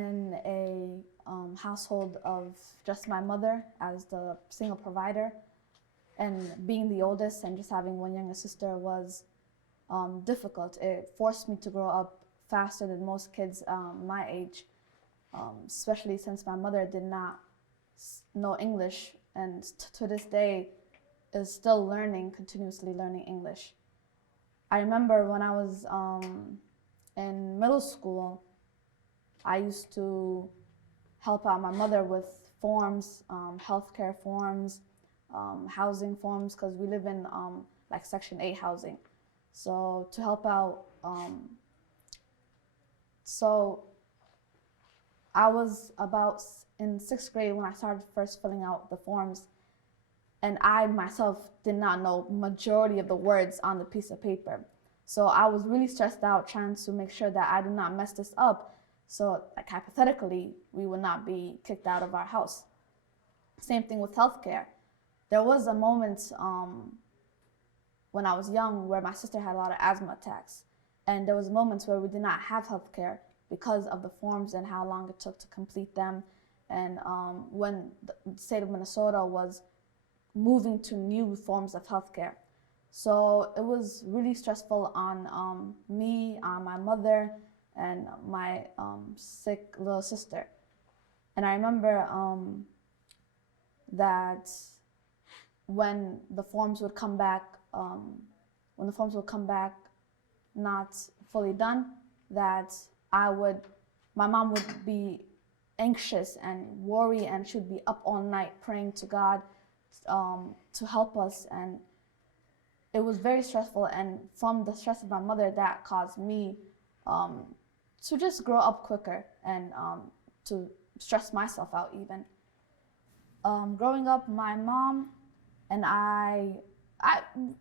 in a household of just my mother as the single provider, and being the oldest and just having one younger sister was difficult. It forced me to grow up faster than most kids my age, especially since my mother did not know English, and to this day is still learning, continuously learning English. I remember when I was in middle school, I used to help out my mother with forms, healthcare forms, housing forms, because we live in like Section 8 housing. So to help out, so I was about in 6th grade when I started first filling out the forms, and I myself did not know majority of the words on the piece of paper. So I was really stressed out trying to make sure that I did not mess this up. So like hypothetically, we would not be kicked out of our house. Same thing with healthcare. There was a moment when I was young where my sister had a lot of asthma attacks. And there was moments where we did not have healthcare because of the forms and how long it took to complete them. And when the state of Minnesota was moving to new forms of healthcare. So it was really stressful on me, on my mother, and my sick little sister. And I remember that when the forms would come back, not fully done, that my mom would be anxious and worry, and she'd be up all night praying to God to help us. And it was very stressful, and from the stress of my mother, that caused me to just grow up quicker and to stress myself out even. Growing up, my mom and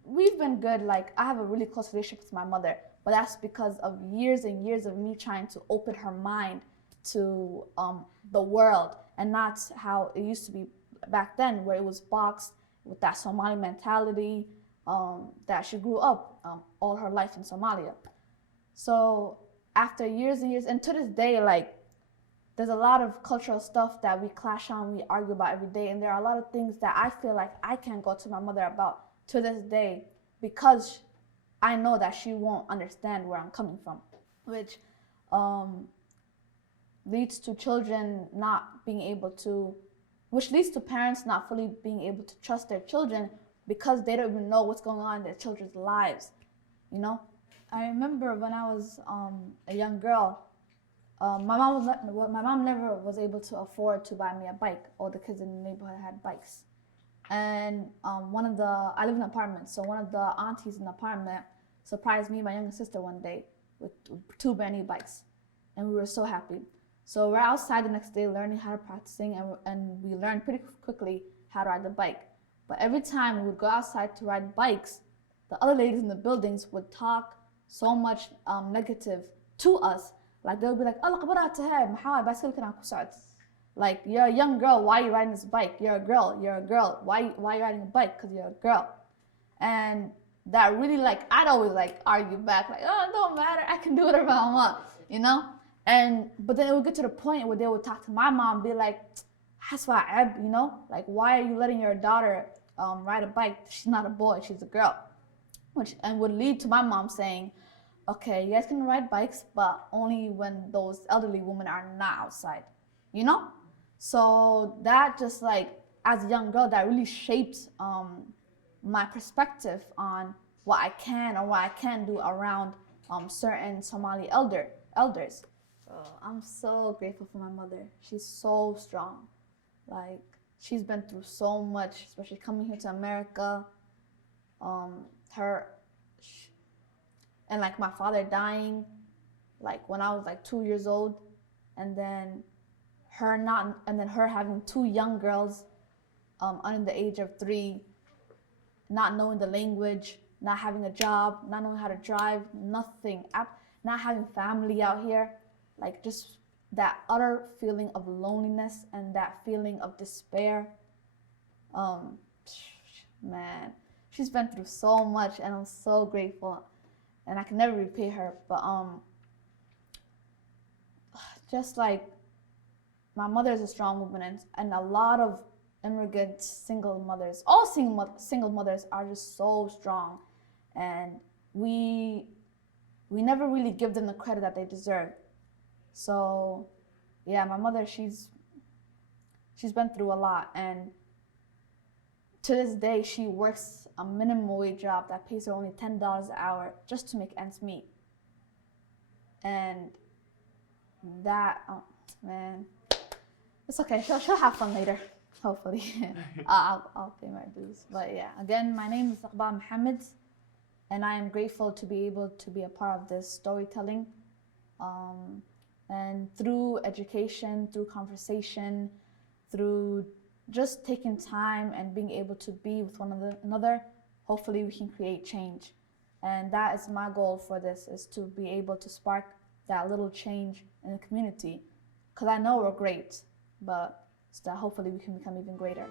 we've been good. Like, I have a really close relationship with my mother, but that's because of years and years of me trying to open her mind to the world, and not how it used to be back then, where it was boxed with that Somali mentality that she grew up all her life in Somalia. So after years and years, and to this day, like, there's a lot of cultural stuff that we clash on, we argue about every day, and there are a lot of things that I feel like I can't go to my mother about to this day because I know that she won't understand where I'm coming from, which leads to children not being able to, which leads to parents not fully being able to trust their children because they don't even know what's going on in their children's lives, you know? I remember when I was a young girl, my mom never was able to afford to buy me a bike. All the kids in the neighborhood had bikes. And I live in an apartment, so one of the aunties in the apartment surprised me and my younger sister one day with 2 brand new bikes. And we were so happy. So we're outside the next day learning how to practicing, and we learned pretty quickly how to ride the bike. But every time we would go outside to ride bikes, the other ladies in the buildings would talk so much negative to us. Like, they would be like, like, you're a young girl, why are you riding this bike? You're a girl, why are you riding a bike? Because you're a girl. And that really, like, I'd always like argue back, like, oh, it don't matter, I can do whatever I want, you know? But then it would get to the point where they would talk to my mom, be like, you know, like, why are you letting your daughter ride a bike? She's not a boy, she's a girl. And would lead to my mom saying, okay, you guys can ride bikes, but only when those elderly women are not outside, you know? So that just, like, as a young girl, that really shaped my perspective on what I can or what I can't do around certain Somali elders. So I'm so grateful for my mother. She's so strong. Like, she's been through so much, especially coming here to America. And like my father dying, like when I was like 2 years old, and then her having 2 young girls under the age of 3, not knowing the language, not having a job, not knowing how to drive, nothing, not having family out here, like just that utter feeling of loneliness and that feeling of despair. Man, she's been through so much, and I'm so grateful, and I can never repay her. But just like my mother is a strong woman, and a lot of immigrant single mothers, all single mothers are just so strong, and we never really give them the credit that they deserve. So yeah, my mother, she's been through a lot, and to this day she works a minimum wage job that pays her only $10 an hour just to make ends meet. And that, oh man, it's okay, she'll have fun later, hopefully. I'll pay my dues. But yeah, again, my name is Iqbal Maxamed, and I am grateful to be able to be a part of this storytelling. And through education, through conversation, through just taking time and being able to be with one another, hopefully we can create change. And that is my goal for this, is to be able to spark that little change in the community. Because I know we're great, but still, hopefully we can become even greater.